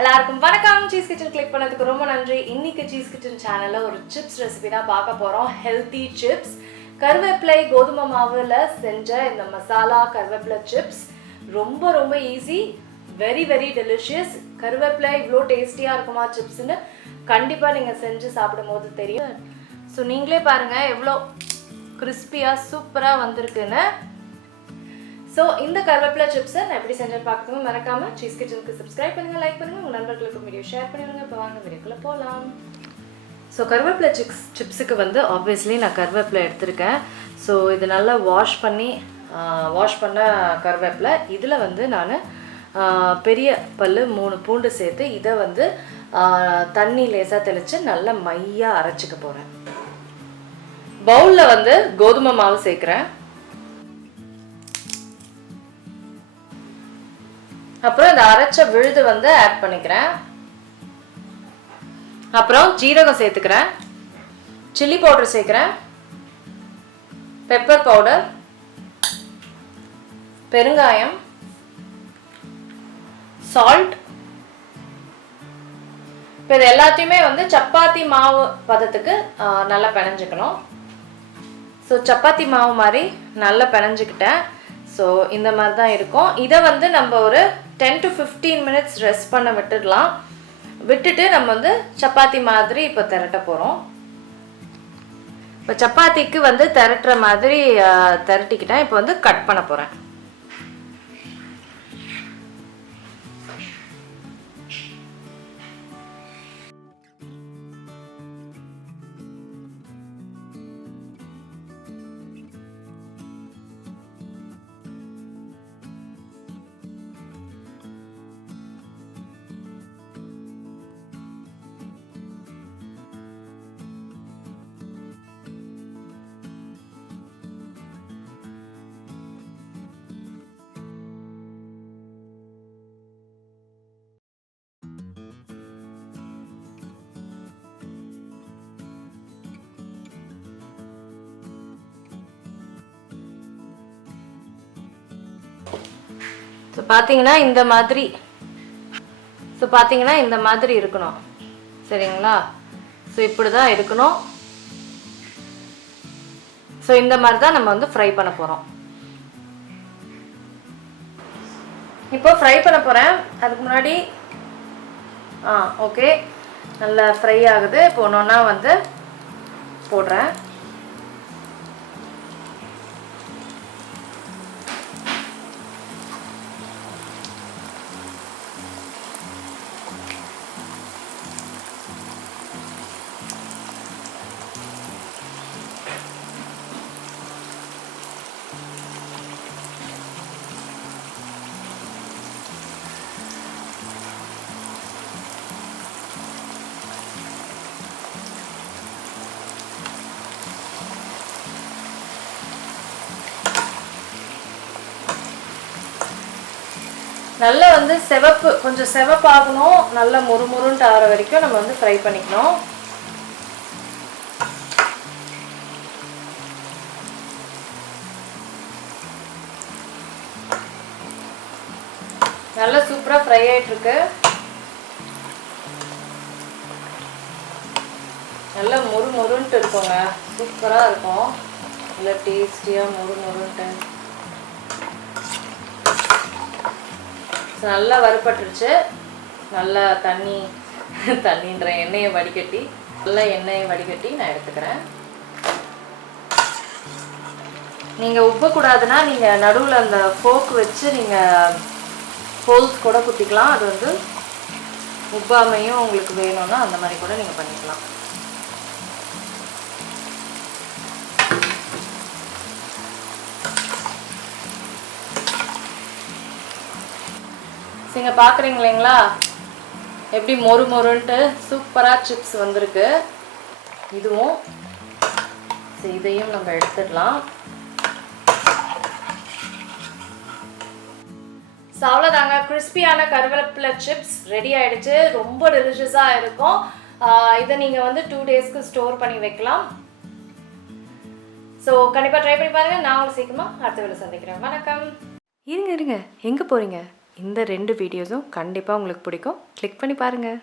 எல்லாருக்கும் வணக்கம். Cheese kitchen click பண்ணதுக்கு ரொம்ப நன்றி. இன்னைக்கு சீஸ் கிச்சன் சேனல்ல ஒரு சிப்ஸ் ரெசிபி தான் பார்க்க போறோம். ஹெல்தி சிப்ஸ், கருவேப்பிலை கோதுமை மாவுல செஞ்ச இந்த மசாலா கருவேப்பிலை சிப்ஸ் ரொம்ப ரொம்ப ஈஸி, வெரி வெரி டெலிஷியஸ். கருவேப்பிலை இவ்வளோ டேஸ்டியா இருக்குமா சிப்ஸ்ன்னு கண்டிப்பா நீங்க செஞ்சு சாப்பிடும் போது தெரியும். ஸோ நீங்களே பாருங்க எவ்வளோ கிறிஸ்பியா சூப்பரா வந்திருக்குன்னு. ஸோ இந்த கருவேப்பிலை சிப்ஸை நான் எப்படி செஞ்சேன்னு பார்க்கணும். மறக்காம சீஸ் கிச்சனுக்கு சப்ஸ்கிரைப் பண்ணுங்க, லைக் பண்ணுங்க, உங்கள் நண்பர்களுக்கு வீடியோ ஷேர் பண்ணிடுங்க. இப்போ வாங்க வீடியோக்குள்ள போகலாம். ஸோ கருவேப்பிலை சிப்ஸுக்கு வந்து ஆப்வியஸ்லி நான் கருவேப்பிலை எடுத்திருக்கேன். ஸோ இது நல்லா வாஷ் பண்ண கருவேப்பிலை. இதில் வந்து நான் பெரிய பல் 3 பூண்டு சேர்த்து இதை வந்து தண்ணி லேசாக தெளித்து நல்லா மையாக அரைச்சிக்க போகிறேன். பவுலில் வந்து கோதுமை மாவு சேர்க்குறேன். அப்புறம் இந்த அரைச்ச விழுது வந்து ஆட் பண்ணிக்கிறேன். அப்புறம் ஜீரகம் சேர்த்துக்கிறேன், சில்லி பவுடர் சேர்க்குறேன், பெப்பர் பவுடர், பெருங்காயம், சால்ட். இப்போ இது எல்லாத்தையுமே வந்து சப்பாத்தி மாவு பதத்துக்கு நல்லா பிணைஞ்சிக்கணும். ஸோ சப்பாத்தி மாவு மாதிரி நல்லா பிணைஞ்சிக்கிட்டேன். ஸோ இந்த மாதிரி தான் இருக்கும். இதை வந்து நம்ம ஒரு 10 to 15 minutes ரெஸ்ட் பண்ண விட்டுட்டு நம்ம வந்து சப்பாத்தி மாதிரி இப்போ திரட்ட போகிறோம். இப்போ சப்பாத்திக்கு வந்து திரட்டுற மாதிரி திரட்டிக்கிட்டேன். இப்போ வந்து கட் பண்ண போகிறேன். ஸோ பார்த்தீங்கன்னா இந்த மாதிரி இருக்கணும். சரிங்களா? ஸோ இப்படி தான் இருக்கணும். ஸோ இந்த மாதிரி தான் நம்ம வந்து ஃப்ரை பண்ண போகிறோம். இப்போ ஃப்ரை பண்ண போகிறேன். அதுக்கு முன்னாடி ஓகே, நல்லா ஃப்ரை ஆகுது. இப்போ ஒன்றா வந்து போடுறேன். நல்லா வந்து கொஞ்சம் செவப்பாகணும். நல்லா முறுமுறுன்ட்டு ஆகிற வரைக்கும் நம்ம வந்து ஃப்ரை பண்ணிக்கணும். நல்லா சூப்பராக ஃப்ரை ஆகிட்டுருக்கு. நல்லா முறுமுறுன்ட்டு இருக்குங்க, சூப்பராக இருக்கும். நல்லா டேஸ்டியாக முறுமுறுன்ட்டு நல்லா வறுபட்டுருச்சு. நல்லா தண்ணின்ற எண்ணெயை வடிகட்டி நான் எடுத்துக்கிறேன். நீங்கள் உப்பக்கூடாதுன்னா நீங்கள் நடுவில் அந்த ஃபோக் வச்சு நீங்கள் ஹோல்ஸ் கூட குத்திக்கலாம். அது வந்து உப்பாமையும் உங்களுக்கு வேணும்னா அந்த மாதிரி கூட நீங்கள் பண்ணிக்கலாம். நீங்கள் பார்க்குறீங்க இல்லைங்களா எப்படி மொறுன்ட்டு சூப்பராக சிப்ஸ் வந்திருக்கு. இதையும் நம்ம எடுத்துடலாம். ஸோ அவ்வளோதாங்க, கிறிஸ்பியான கருவேப்பிலை சிப்ஸ் ரெடி ஆகிடுச்சு. ரொம்ப டெலிஷியஸாக இருக்கும். இதை நீங்கள் வந்து 2 daysக்கு ஸ்டோர் பண்ணி வைக்கலாம். ஸோ கண்டிப்பாக ட்ரை பண்ணி பாருங்கள். நான் உங்களுக்கு சீக்கிரமாக அடுத்த வேலை சந்திக்கிறேன். வணக்கம். இருங்க, எங்கே போகிறீங்க? இந்த 2 வீடியோஸும் கண்டிப்பாக உங்களுக்கு பிடிக்கும். கிளிக் பண்ணி பாருங்கள்.